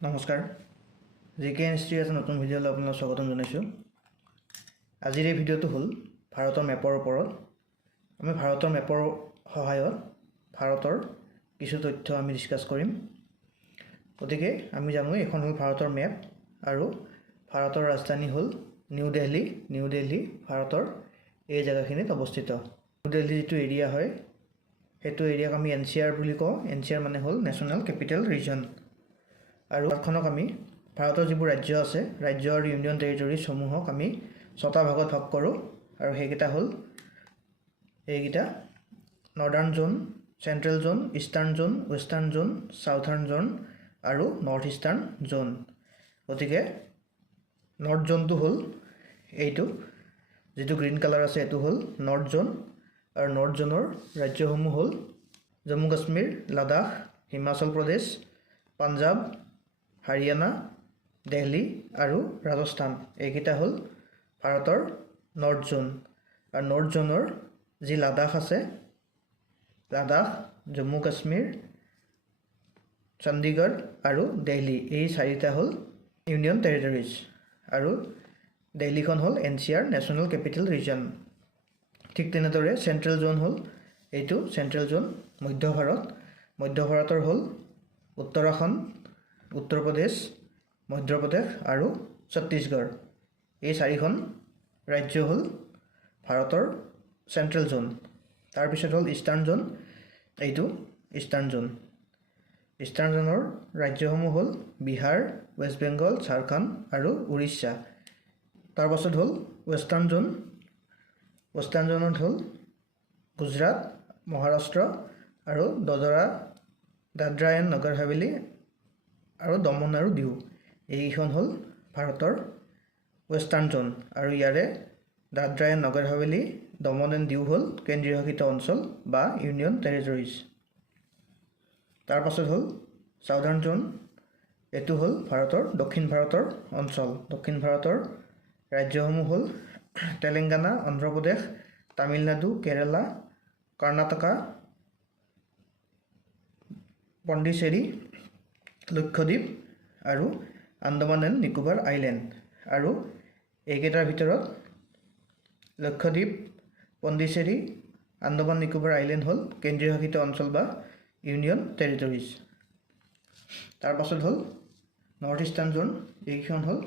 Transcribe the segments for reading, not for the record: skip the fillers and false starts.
নমস্কাৰ জিকে হিষ্ট্ৰী এটা নতুন ভিডিঅ'লৈ আপোনাক স্বাগতম জনাইছোঁ। আজিৰ এই ভিডিঅ'টো হ'ল ভাৰতৰ মেপৰ ওপৰত। আমি ভাৰতৰ মেপৰ সহায়ত ভাৰতৰ কিছু তথ্য আমি ডিছকাছ কৰিম। গতিকে আমি জানো এখন হ'ল ভাৰতৰ মেপ আৰু ভাৰতৰ ৰাজধানী হ'ল নিউ দিল্লী। নিউ দিল্লী ভাৰতৰ এই জেগাখিনিত অৱস্থিত। নিউ দিল্লী যিটো এৰিয়া হয় সেইটো এৰিয়াক আমি NCR বুলি কওঁ। NCR মানে হ'ল নেশ্যনেল কেপিটেল ৰিজন। আৰু ভাৰতখনক আমি ভাৰতৰ যিবোৰ ৰাজ্য আছে ৰাজ্য আৰু ইউনিয়ন টেৰিটৰিজসমূহক আমি 6টা ভাগত ভাগ কৰোঁ আৰু সেইকেইটা হ'ল এইকেইটা: নৰ্দাৰ্ণ জোন, চেণ্ট্ৰেল জোন, ইষ্টাৰ্ণ জোন, ৱেষ্টাৰ্ণ জোন, চাউথাৰ্ণ জোন আৰু নৰ্থ ইষ্টাৰ্ণ জোন। গতিকে নৰ্থ জোনটো হ'ল এইটো, যিটো গ্ৰীণ কালাৰ আছে এইটো হ'ল নৰ্থ জোন। আৰু নৰ্থ জোনৰ ৰাজ্যসমূহ হ'ল জম্মু কাশ্মীৰ, লাডাখ, হিমাচল প্ৰদেশ, পাঞ্জাৱ, হাৰিয়ানা, দিল্লী আৰু ৰাজস্থান। এইকেইটা হ'ল ভাৰতৰ নৰ্থ জোন। আৰু নৰ্থ জোনৰ যি লাডাখ আছে, লাডাখ, জম্মু কাশ্মীৰ, চণ্ডীগড় আৰু দিল্লী, এই 4টা হ'ল ইউনিয়ন টেৰিটৰিজ। আৰু দিল্লীখন হ'ল NCR নেশ্যনেল কেপিটেল ৰিজন। ঠিক তেনেদৰে চেণ্ট্ৰেল জোন হ'ল এইটো চেণ্ট্ৰেল জোন, মধ্য ভাৰত। মধ্য ভাৰতৰ হ'ল উত্তৰাখণ্ড, উত্তৰ প্ৰদেশ, মধ্য প্ৰদেশ আৰু ছত্তীশগড়। এই 4খন ৰাজ্য হ'ল ভাৰতৰ চেণ্ট্ৰেল জোন। তাৰপিছত হ'ল ইষ্টাৰ্ণ জোন, এইটো ইষ্টাৰ্ণ জোন। ইষ্টাৰ্ণ জোনৰ ৰাজ্যসমূহ হ'ল বিহাৰ, ৱেষ্ট বেংগল, ঝাৰখণ্ড আৰু উৰিষ্যা। তাৰপাছত হ'ল ৱেষ্টাৰ্ণ জোন। ৱেষ্টাৰ্ণ জোনত হ'ল গুজৰাট, মহাৰাষ্ট্ৰ আৰু দাদৰা এণ্ড নগৰ হাভেলী আৰু দমন আৰু দিউ। এইকেইখন হ'ল ভাৰতৰ ৱেষ্টাৰ্ণ জোন। আৰু ইয়াৰে Dadra and Nagar Haveli, Daman and দিউ হ'ল কেন্দ্ৰীয় শাসিত অঞ্চল বা ইউনিয়ন টেৰিটৰিজ। তাৰপাছত হ'ল চাউথাৰ্ণ জোন। এইটো হ'ল ভাৰতৰ দক্ষিণ ভাৰতৰ অঞ্চল। দক্ষিণ ভাৰতৰ ৰাজ্যসমূহ হ'ল তেলেংগানা, অন্ধ্ৰপ্ৰদেশ, তামিলনাডু, কেৰালা, কৰ্ণাটকা, পণ্ডিচেৰী, লক্ষদ্বীপ আৰু আন্দামান এণ্ড নিকোবাৰ আইলেণ্ড। আৰু এইকেইটাৰ ভিতৰত লক্ষদ্বীপ, পণ্ডিচেৰী, আন্দামান নিকোবাৰ আইলেণ্ড হ'ল কেন্দ্ৰীয় শাসিত অঞ্চল বা ইউনিয়ন টেৰিটৰিজ। তাৰপাছত হ'ল নৰ্থ ইষ্টাৰ্ণ জোন। এইকেইখন হ'ল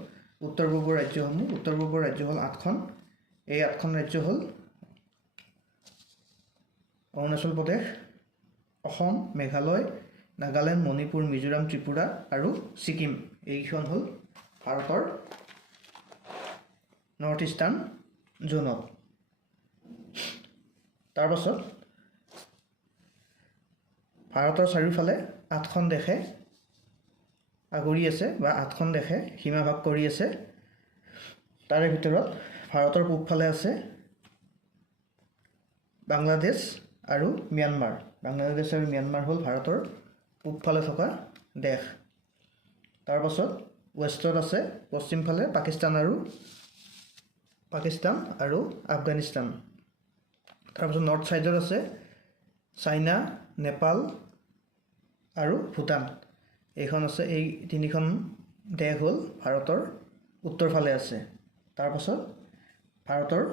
উত্তৰ পূবৰ ৰাজ্যসমূহ। উত্তৰ পূবৰ ৰাজ্য হ'ল 8খন। এই 8খন ৰাজ্য হ'ল অৰুণাচল প্ৰদেশ, অসম, মেঘালয়, নাগালেণ্ড, মণিপুৰ, মিজোৰাম, ত্ৰিপুৰা আৰু ছিকিম। এইকেইখন হ'ল ভাৰতৰ নৰ্থ ইষ্টাৰ্ণ জোনত। তাৰপাছত ভাৰতৰ চাৰিওফালে 8খন দেশে আগুৰি আছে বা 8খন দেশে সীমা ভাগ কৰি আছে। তাৰে ভিতৰত ভাৰতৰ পূবফালে আছে বাংলাদেশ আৰু ম্যানমাৰ। বাংলাদেশ আৰু ম্যানমাৰ হ'ল ভাৰতৰ পূবফালে থকা দেশ। তাৰপাছত ৱেষ্টত আছে পশ্চিমফালে পাকিস্তান আৰু আফগানিস্তান। তাৰপাছত নৰ্থ ছাইডত আছে চাইনা, নেপাল আৰু ভূটান। এইখন আছে, এই 3খন দেশ হ'ল ভাৰতৰ উত্তৰফালে আছে। তাৰপাছত ভাৰতৰ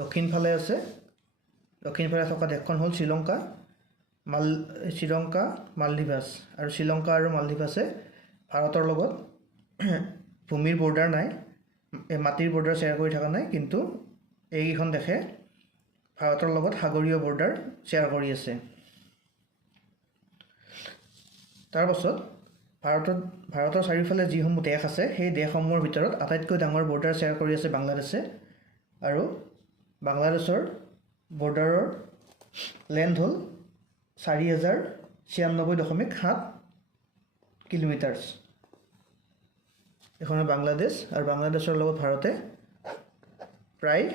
দক্ষিণফালে আছে, দক্ষিণফালে থকা দেশখন হ'ল শ্ৰীলংকা, মালদ্বীপছ। আৰু শ্ৰীলংকা আৰু মালদ্বীপছে ভাৰতৰ লগত ভূমিৰ বৰ্ডাৰ নাই, মাটিৰ বৰ্ডাৰ শ্বেয়াৰ কৰি থকা নাই, কিন্তু এইকেইখন দেশে ভাৰতৰ লগত সাগৰীয় বৰ্ডাৰ শ্বেয়াৰ কৰি আছে। তাৰপাছত ভাৰতৰ চাৰিওফালে যিসমূহ দেশ আছে সেই দেশসমূহৰ ভিতৰত আটাইতকৈ ডাঙৰ বৰ্ডাৰ শ্বেয়াৰ কৰি আছে বাংলাদেশে। আৰু বাংলাদেশৰ বৰ্ডাৰৰ লেন্থ হ'ল 4096.7 কিলোমিটাৰ। এখন বাংলাদেশ, আৰু বাংলাদেশৰ লগত ভাৰতে প্ৰায়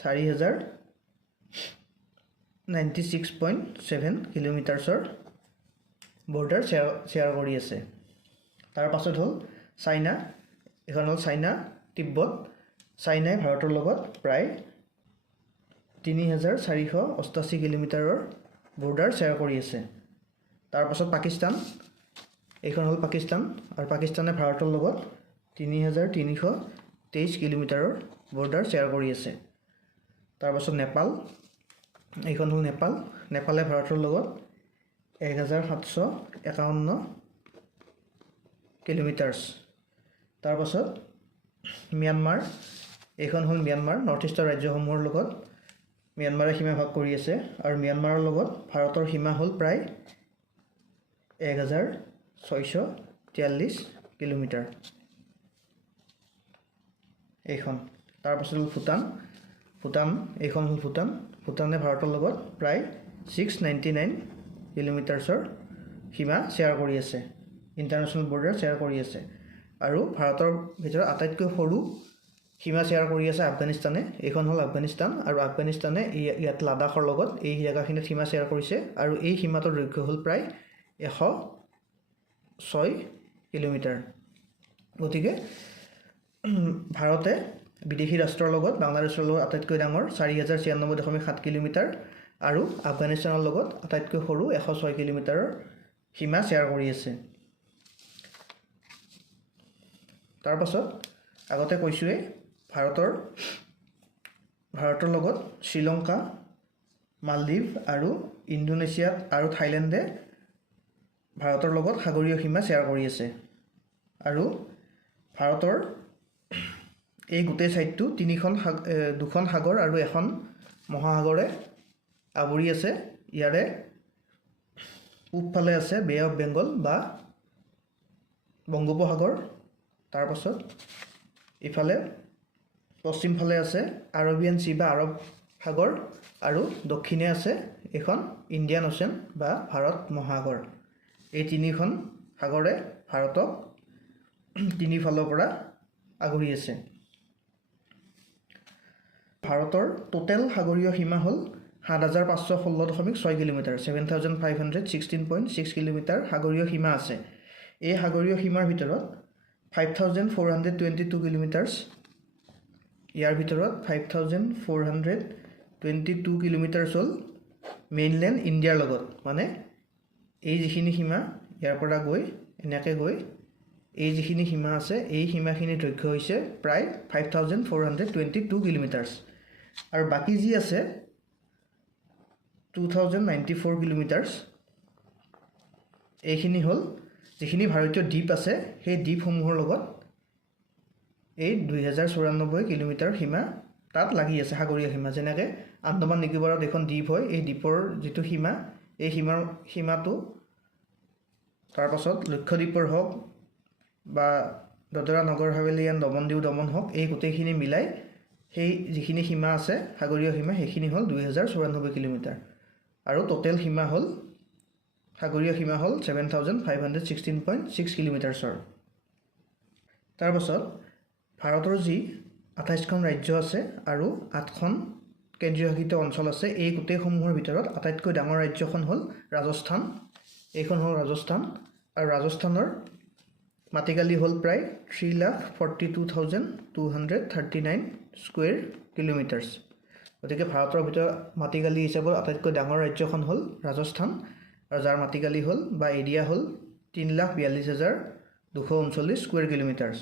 4096.7 কিলোমিটাৰ্ছৰ বৰ্ডাৰ শ্বেয়াৰ কৰি আছে। তাৰপাছত হ'ল চাইনা। এখন হ'ল চাইনা, তিব্বত। চাইনাই ভাৰতৰ লগত প্ৰায় 3488 কিলোমিটাৰৰ বৰ্ডাৰ শ্বেয়াৰ কৰি আছে। তাৰপাছত পাকিস্তান। এইখন হ'ল পাকিস্তান আৰু পাকিস্তানে ভাৰতৰ লগত 3323 কিলোমিটাৰৰ বৰ্ডাৰ শ্বেয়াৰ কৰি আছে। তাৰপাছত নেপাল, এইখন হ'ল নেপাল, নেপালে ভাৰতৰ লগত 1751 কিলোমিটাৰ্ছ। তাৰপাছত ম্যানমাৰ, এইখন হ'ল ম্যানমাৰ, নৰ্থ ইষ্টৰ ৰাজ্যসমূহৰ লগত ম্যানমাৰে সীমা ভাগ কৰি আছে আৰু ম্যানমাৰৰ লগত ভাৰতৰ সীমা হ'ল প্ৰায় 1643 কিলোমিটাৰ এইখন। তাৰপাছত হ'ল ভূটান, ভূটান এইখন হ'ল ভূটান, ভূটানে ভাৰতৰ লগত প্ৰায় 699 কিলোমিটাৰ্ছৰ সীমা শ্বেয়াৰ কৰি আছে, ইণ্টাৰনেশ্যনেল বৰ্ডাৰ শ্বেয়াৰ কৰি আছে। আৰু ভাৰতৰ ভিতৰত আটাইতকৈ সৰু সীমা শ্বেয়াৰ কৰি আছে আফগানিস্তানে, এইখন হ'ল আফগানিস্তান আৰু আফগানিস্তানে ইয়াত লাডাখৰ লগত এই জেগাখিনিত সীমা শ্বেয়াৰ কৰিছে আৰু এই সীমাটোৰ দৈৰ্ঘ্য হ'ল প্ৰায় 106 কিলোমিটাৰ। গতিকে ভাৰতে বিদেশী ৰাষ্ট্ৰৰ লগত বাংলাদেশৰ লগত আটাইতকৈ ডাঙৰ 4096.7 কিলোমিটাৰ আৰু আফগানিস্তানৰ লগত আটাইতকৈ সৰু 106 কিলোমিটাৰৰ সীমা শ্বেয়াৰ কৰি আছে। তাৰপাছত আগতে কৈছোঁৱেই ভাৰতৰ লগত শ্ৰীলংকা, মালদ্বীপ আৰু ইণ্ডোনেছিয়া আৰু থাইলেণ্ডে ভাৰতৰ লগত সাগৰীয় সীমা শ্বেয়াৰ কৰি আছে আৰু ভাৰতৰ এই গোটেই ছাইডটো দুখন সাগৰ আৰু এখন মহাসাগৰে আৱৰি আছে। ইয়াৰে পূবফালে আছে বে অফ বেংগল বা বংগোপসাগৰ, তাৰপাছত ইফালে পশ্চিমফালে আছে আৰবিয়ান চি বা আৰৱ সাগৰ আৰু দক্ষিণে আছে এখন ইণ্ডিয়ান অ'চেন বা ভাৰত মহাসাগৰ। এই তিনিখন সাগৰে ভাৰতক তিনিফালৰ পৰা আগুৰি আছে। ভাৰতৰ টোটেল সাগৰীয় সীমা হ'ল 7516.6 কিলোমিটাৰ, 7516.6 কিলোমিটাৰ সাগৰীয় সীমা আছে। এই সাগৰীয় সীমাৰ ভিতৰত 5422 কিলোমিটাৰ্ছ, ইয়াৰ ভিতৰত 5422 কিলোমিটাৰ্ছ হ'ল মেইনলেণ্ড ইণ্ডিয়াৰ লগত, মানে এই যিখিনি সীমা ইয়াৰ পৰা গৈ এনেকৈ গৈ এই যিখিনি সীমা আছে এই সীমাখিনিৰ দৈৰ্ঘ্য হৈছে প্ৰায় 5422 কিলোমিটাৰ্ছ আৰু বাকী যি আছে 2094 কিলোমিটাৰ্ছ, এইখিনি হ'ল যিখিনি ভাৰতীয় দ্বীপ আছে সেই দ্বীপসমূহৰ লগত এই 2094 কিলোমিটাৰ সীমা তাত লাগি আছে সাগৰীয় সীমা। যেনেকৈ আন্দামান নিকোবৰত এখন দ্বীপ হয়, এই দ্বীপৰ যিটো সীমা এই সীমাটো তাৰপাছত লক্ষদ্বীপৰ হওক বা দদৰা নগৰ হাভেলী এণ্ড দমন হওক, এই গোটেইখিনি মিলাই সেই যিখিনি সীমা আছে সাগৰীয় সীমা সেইখিনি হ'ল 2094 কিলোমিটাৰ আৰু টোটেল সীমা হ'ল সাগৰীয় সীমা হ'ল 7516.6 কিলোমিটাৰ্ছৰ। তাৰপাছত ভাৰতৰ যি 28খন ৰাজ্য আছে আৰু 8খন কেন্দ্ৰীয় শাসিত অঞ্চল আছে, এই গোটেইসমূহৰ ভিতৰত আটাইতকৈ ডাঙৰ ৰাজ্যখন হ'ল ৰাজস্থান, এইখন হ'ল ৰাজস্থান আৰু ৰাজস্থানৰ মাটিকালি হ'ল প্ৰায় 342,239 স্কুৱেৰ কিলোমিটাৰ্ছ। গতিকে ভাৰতৰ ভিতৰত মাটিকালি হিচাপত আটাইতকৈ ডাঙৰ ৰাজ্যখন হ'ল ৰাজস্থান আৰু যাৰ মাটিকালি হ'ল বা এৰিয়া হ'ল 3,42,239 স্কুৱেৰ কিলোমিটাৰ্ছ।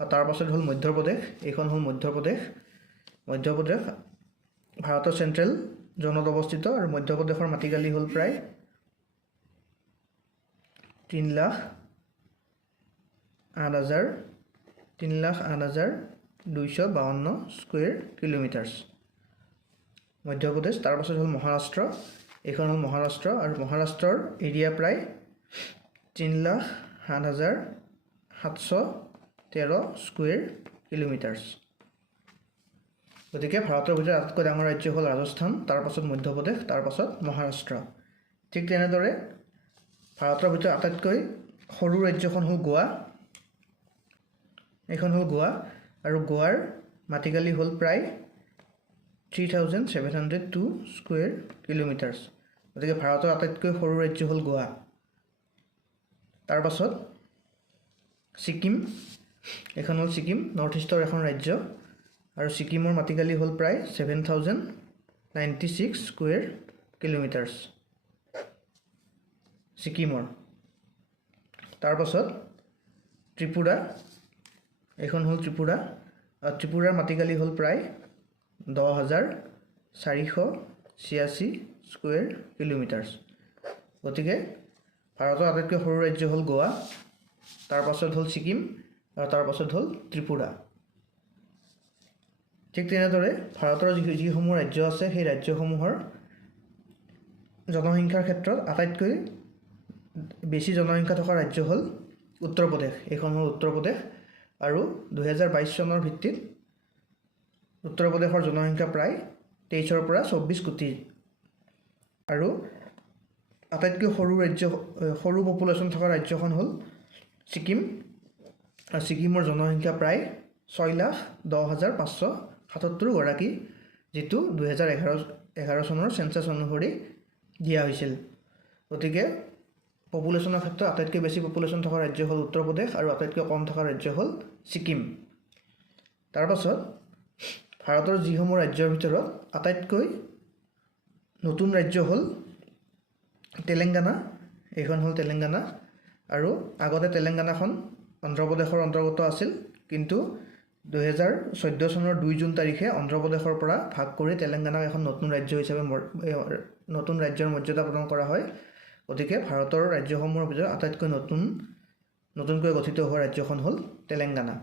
আৰু তাৰপাছত হ'ল মধ্যপ্ৰদেশ, এইখন হ'ল মধ্যপ্ৰদেশ ভাৰতৰ চেণ্ট্ৰেল জ'নত অৱস্থিত আৰু মধ্যপ্ৰদেশৰ মাটিকালি হ'ল প্ৰায় 3,08,252 স্কুৱেৰ কিলোমিটাৰ্ছ মধ্যপ্ৰদেশ। তাৰপাছত হ'ল মহাৰাষ্ট্ৰ, এইখন হ'ল মহাৰাষ্ট্ৰ আৰু মহাৰাষ্ট্ৰৰ এৰিয়া প্ৰায় 3,07,713 স্কুৱেৰ কিলোমিটাৰ্ছ। গতিকে ভাৰতৰ ভিতৰত আটাইতকৈ ডাঙৰ ৰাজ্য হ'ল ৰাজস্থান, তাৰপাছত মধ্যপ্ৰদেশ, তাৰপাছত মহাৰাষ্ট্ৰ। ঠিক তেনেদৰে ভাৰতৰ ভিতৰত আটাইতকৈ সৰু ৰাজ্যখন হ'ল গোৱা, এইখন হ'ল গোৱা আৰু গোৱাৰ মাটিকালি হ'ল প্ৰায় 3,702 স্কুৱেৰ কিলোমিটাৰ্ছ। গতিকে ভাৰতৰ আটাইতকৈ সৰু ৰাজ্য হ'ল গোৱা। তাৰপাছত ছিকিম, এইখন হ'ল ছিকিম, নৰ্থ ইষ্টৰ এখন ৰাজ্য আৰু ছিকিমৰ মাটিকালি হ'ল প্ৰায় 7,096 স্কুৱেৰ কিলোমিটাৰ্ছ ছিকিমৰ। তাৰ পাছত ত্ৰিপুৰা, এইখন হ'ল ত্ৰিপুৰা। ত্ৰিপুৰাৰ মাটিকালি হ'ল প্ৰায় 10,486 স্কুৱেৰ কিলোমিটাৰ। গতিকে ভাৰতৰ আটাইতকৈ সৰু ৰাজ্য হ'ল গোৱা, তাৰ পাছত হ'ল ছিকিম আৰু তাৰ পাছত হ'ল ত্ৰিপুৰা। ঠিক তেনেদৰে ভাৰতৰ যিসমূহ ৰাজ্য আছে সেই ৰাজ্যসমূহৰ জনসংখ্যাৰ ক্ষেত্ৰত আটাইতকৈ বেছি জনসংখ্যা থকা ৰাজ্য হ'ল উত্তৰ প্ৰদেশ। এইখন হ'ল উত্তৰ প্ৰদেশ আৰু 2022 চনৰ ভিত্তিত উত্তৰ প্ৰদেশৰ জনসংখ্যা প্ৰায় 23 পৰা 24 কোটি। আৰু আটাইতকৈ সৰু পপুলেশ্যন থকা ৰাজ্যখন হ'ল ছিকিম। আৰু ছিকিমৰ জনসংখ্যা প্ৰায় 6,10,577 গৰাকী, যিটো 2011 চনৰ চেঞ্চাছ অনুসৰি দিয়া হৈছিল। গতিকে পপুলেশ্যনৰ ক্ষেত্ৰত আটাইতকৈ বেছি পপুলেশ্যন থকা ৰাজ্য হ'ল উত্তৰ প্ৰদেশ আৰু আটাইতকৈ কম থকা ৰাজ্য হ'ল ছিকিম। তাৰ পাছত ভাৰতৰ যিসমূহ ৰাজ্যৰ ভিতৰত আটাইতকৈ নতুন ৰাজ্য হ'ল তেলেংগানা। এইখন হ'ল তেলেংগানা। আৰু আগতে তেলেংগানাখন অন্ধ্ৰপ্ৰদেশৰ অন্তৰ্গত আছিল, কিন্তু 2014 চনৰ 2 জুন তাৰিখে অন্ধ্ৰপ্ৰদেশৰ পৰা ভাগ কৰি তেলেংগানাক এখন নতুন ৰাজ্য হিচাপে নতুন ৰাজ্যৰ মৰ্যাদা প্ৰদান কৰা হয়। গতিকে ভাৰতৰ ৰাজ্যসমূহৰ ভিতৰত আটাইতকৈ নতুনকৈ গঠিত হোৱা ৰাজ্যখন হ'ল তেলেংগানা।